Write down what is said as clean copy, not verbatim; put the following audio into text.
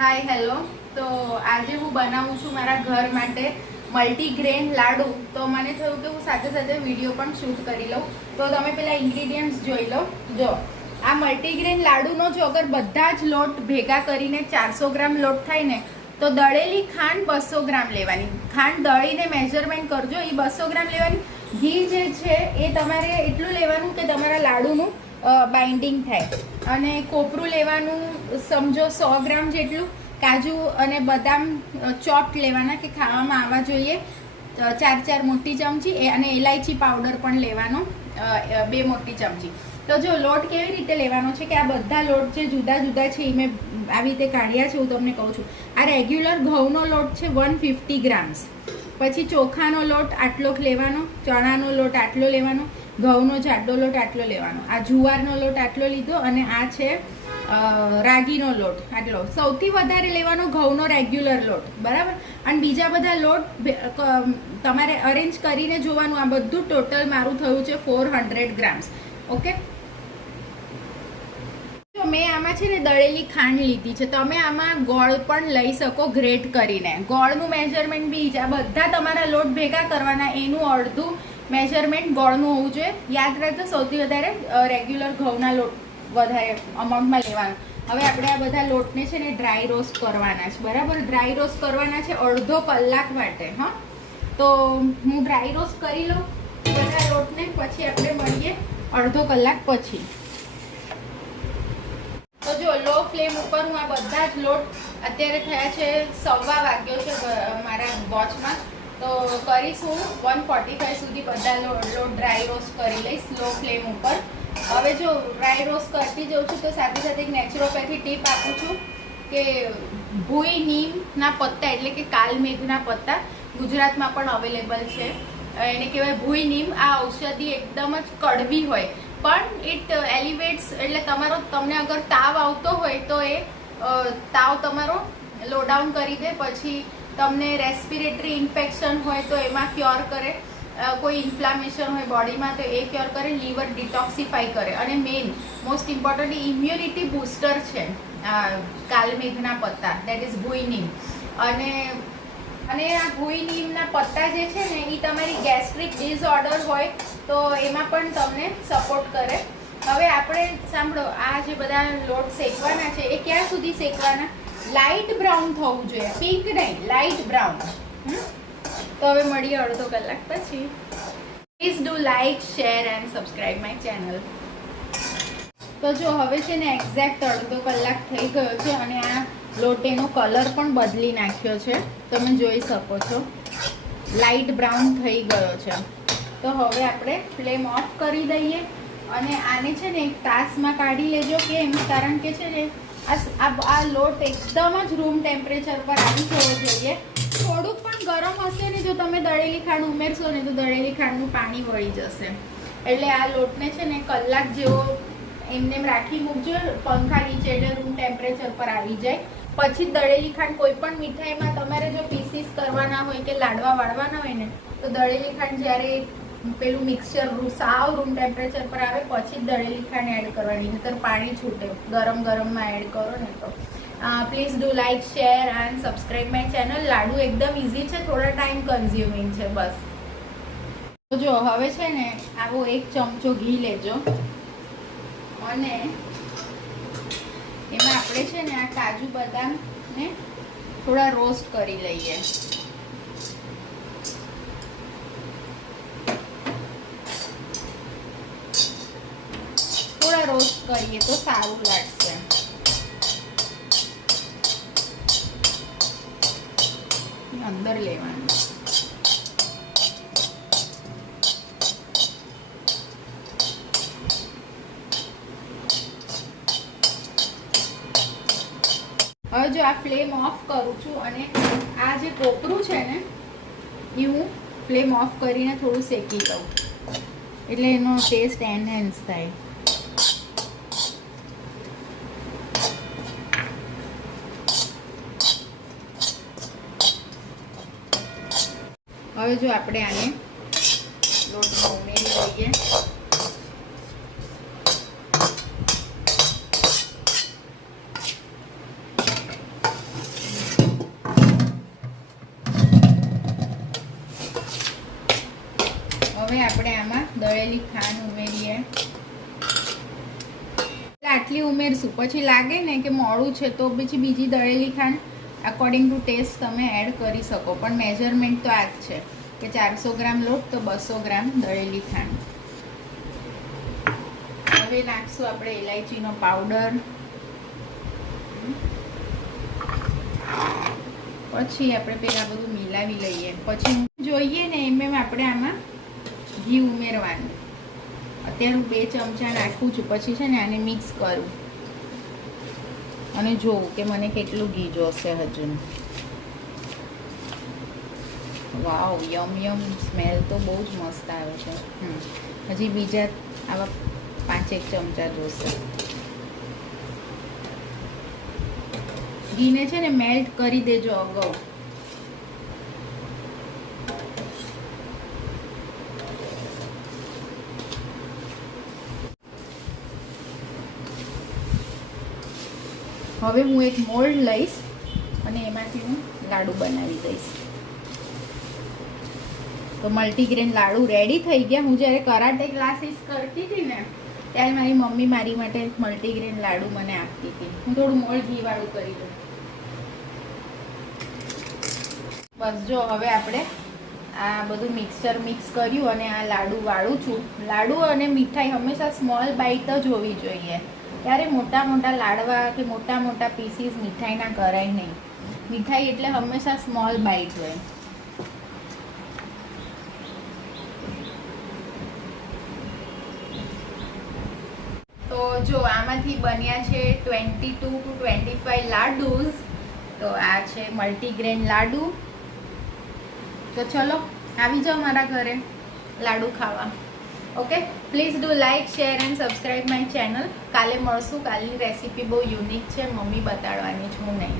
Hi hello. તો આજે હું બનાવું છું મારા ઘર માટે મલ્ટીગ્રેન લાડુ. તો મને થયું કે હું સાથે સાથે વિડીયો પણ શૂટ કરી લઉં. તો તમે પેલા ઇન્ગ્રીડિયન્ટ્સ જોઈ લો. જો આ મલ્ટીગ્રેન લાડુનો જો અગર બધા જ લોટ ભેગા કરીને 400 ગ્રામ લોટ થાય ને, તો દળેલી ખાંડ 200 ગ્રામ લેવાની. ખાંડ દળીને મેઝરમેન્ટ કરજો, એ 200 ગ્રામ લેવાની. ઘી જે છે એ તમારે એટલું લેવાનું કે તમારા લાડુનું બાઇન્ડિંગ થાય. અને કોપરું લેવાનું સમજો 100 ગ્રામ જેટલું. કાજુ અને બદામ ચોપ લેવાના કે ખાવામાં આવવા જોઈએ 4 મોટી ચમચી. અને ઇલાયચી પાવડર પણ લેવાનો 2 મોટી ચમચી. તો જો લોટ કેવી રીતે લેવાનો છે કે આ બધા લોટ જે જુદા જુદા છે એ મેં આવી રીતે કાઢ્યા છે. હું તમને કહું છું, આ રેગ્યુલર ઘઉંનો લોટ છે 150 ગ્રામ્સ. પછી ચોખાનો લોટ આટલો લેવાનો, ચણાનો લોટ આટલો લેવાનો, ઘઉંનો જાડો લોટ આટલો લેવાનો, આ જુવારનો લોટ આટલો લીધો, અને આ છે રાગીનો લોટ આટલો. સૌથી વધારે લેવાનો ઘઉંનો રેગ્યુલર લોટ, બરાબર. અને બીજા બધા લોટ તમારે અરેન્જ કરીને જોવાનું. આ બધું ટોટલ મારું થયું છે 400 ગ્રામ્સ. ઓકે, મેં આમાં છે ને દળેલી ખાંડ લીધી છે. તમે આમાં ગોળ પણ લઈ શકો ગ્રેટ કરીને. ગોળનું મેજરમેન્ટ બી આ બધા તમારા લોટ ભેગા કરવાના, એનું અડધું મેજરમેન્ટ ગોળનું હોવું જોઈએ. યાદ રાખજો, સૌથી વધારે રેગ્યુલર ઘઉંના લોટ વધારે અમાઉન્ટમાં લેવાનું. હવે આપણે આ બધા લોટને છે ને ડ્રાય રોસ્ટ કરવાના છે, બરાબર. ડ્રાય રોસ્ટ કરવાના છે અડધો કલાક માટે. હા, તો હું ડ્રાય રોસ્ટ કરી લઉં બધા લોટને, પછી આપણે મળીએ અડધો કલાક પછી. તો જો લો ફ્લેમ ઉપર હું આ બધા જ લોટ, અત્યારે થયા છે 1:15 વાગ્યો છે મારા વોચમાં, તો કરીશ હું 1:45 સુધી બધા લોટ ડ્રાય રોસ્ટ કરી લઈશ લો ફ્લેમ ઉપર. હવે જો ડ્રાય રોસ્ટ કરતી જઉં છું તો સાથે સાથે એક નેચરોપેથી ટીપ આપું છું કે ભૂઈ નીમના પત્તા, એટલે કે કાલમેઘના પત્તા ગુજરાતમાં પણ અવેલેબલ છે. એને કહેવાય ભૂઈ નીમ. આ ઔષધિ એકદમ જ કડવી હોય, પણ ઇટ એલિવેટ્સ, એટલે તમને અગર તાવ આવતો હોય તો એ તાવ તમારો લો ડાઉન કરી દે. પછી તમને રેસ્પિરેટરી ઇન્ફેક્શન હોય તો એમાં ક્યોર કરે. કોઈ ઇન્ફ્લામેશન હોય બોડીમાં તો એ ક્યોર કરે. લીવર ડિટોક્સિફાઈ કરે. અને main most important immunity booster છે કાલમેઘના પત્તા, દેટ ઇઝ ભૂઈ નીમ. અને આ ભૂઈ નીમના પત્તા જે છે ને એ તમારી ગેસ્ટ્રિક ડિસઓર્ડર હોય તો એમાં પણ તમને સપોર્ટ કરે. હવે આપણે સાંભળો, આ જે બધા લોટ શેકવાના છે એ ક્યાં સુધી શેકવાના? લાઇટ બ્રાઉન થવું જોઈએ, પિંક નહીં, લાઇટ બ્રાઉન. તો હવે મળીએ અડધો કલાક પછી. Please do like, share and subscribe my channel. તો જો હવે છે ને એક્ઝેક્ટ અડધો કલાક થઈ ગયો છે અને આ લોટ એનો કલર પણ બદલી નાખ્યો છે, તમે જોઈ શકો છો. લાઇટ બ્રાઉન થઈ ગયો છે. તો હવે આપણે ફ્લેમ ઓફ કરી દઈએ અને આને છે ને એક તાસમાં કાઢી લેજો. કેમ? કારણ કે છે ને આ લોટ એકદમ જ રૂમ ટેમ્પરેચર પર આવી જવો જોઈએ. થોડુંક પણ ગરમ હશે ને, જો તમે દળેલી ખાંડ ઉમેરશો ને તો દળેલી ખાંડનું પાણી વળી જશે. એટલે આ લોટને છે ને કલાક જેવો એમને રાખી મૂકજો પંખા નીચે, એટલે રૂમ ટેમ્પરેચર પર આવી જાય. પછી દળેલી ખાંડ, કોઈ પણ મીઠાઈમાં તમારે જો પીસીસ કરવાના હોય કે લાડવા વાળવાના હોય ને, તો દળેલી ખાંડ જ્યારે પેલું મિક્સચર સાવ રૂમ ટેમ્પરેચર પર આવે પછી જ દળેલી ખાંડ એડ કરવાની, નહીંતર પાણી છૂટે. ગરમમાં એડ કરો ને તો. Please do like, share and subscribe my channel. Laddu એકદમ ઇઝી છે, થોડા ટાઈમ કન્ઝ્યુમિંગ છે બસ. તો જો હવે છે ને આવો 1 ચમચો ઘી લેજો અને એમાં આપણે છે ને આ કાજુ બદામને થોડા રોસ્ટ કરી લઈએ. થોડા રોસ્ટ કરીએ તો સારું લાગશે. અંદર લેવાનું. હવે જો આ ફ્લેમ ઓફ કરું છું અને આ જે કોપરું છે ને એ હું ફ્લેમ ઓફ કરીને થોડું શેકી લઉં, એટલે એનો ટેસ્ટ એનહેન્સ થાય. હવે જો આપણે આને લોટમાં ઉમેરી દઈએ. હવે આપણે આમાં દળેલી ખાંડ ઉમેરીએ. આટલી ઉમેરશું, પછી લાગે ને કે મોડું છે તો પછી બીજી દળેલી ખાંડ અકોર્ડિંગ ટુ ટેસ્ટ તમે એડ કરી શકો, પણ મેજરમેન્ટ તો આ જ છે કે 400 ગ્રામ લોટ તો 200 ગ્રામ દળેલી ખાંડ. હવે નાખશું આપણે ઇલાયચીનો પાવડર. પછી આપણે પેલા બધું મિલાવી લઈએ. પછી જોઈએ ને એમ આપણે આમાં ઘી ઉમેરવાનું. અત્યારે હું 2 ચમચા નાખું છું. પછી છે ને આને મિક્સ કરું અને જોઉં કે મને કેટલું ઘી જોશે હજુ. વાવ, યમ યમ સ્મેલ તો બહુ જ મસ્ત આવે છે. હજી બીજા આવા 5-1 ચમચા જોશે. ઘીને છે ને મેલ્ટ કરી દેજો અગાઉ. હવે હું એક મોલ્ડ લઈશ અને એમાંથી હું લાડુ બનાવી દઈશ. તો મલ્ટીગ્રેન લાડુ રેડી થઈ ગયા. હું જ્યારે કરાટે ક્લાસીસ કરતી હતી ને ત્યારે મારી મમ્મી મારી માટે મલ્ટીગ્રેન લાડુ મને આપતી હતી. હું થોડું મોલ્ડ ઘીવાળું કરી દઉં. બસ જો હવે આપણે આ બધું મિક્સચર મિક્સ કર્યું અને આ લાડુ વાળું છું. લાડુ અને મીઠાઈ હંમેશા સ્મોલ બાઈટ જ હોવી જોઈએ. ત્યારે મોટા મોટા લાડવા કે મોટા મોટા પીસીસ મીઠાઈના કરાય નહીં. મીઠાઈ એટલે હંમેશા સ્મોલ બાઈટ હોય. તો જો આમાંથી બન્યા છે 22 to 25 લાડુસ. તો આ છે મલ્ટીગ્રેન લાડુ. તો ચલો આવી જાઓ મારા ઘરે લાડુ ખાવા. Okay, please do like, share and subscribe my channel. કાલે મળશું. કાલની રેસીપી બહુ યુનિક છે, મમ્મી બતાડવાની છું નહીં.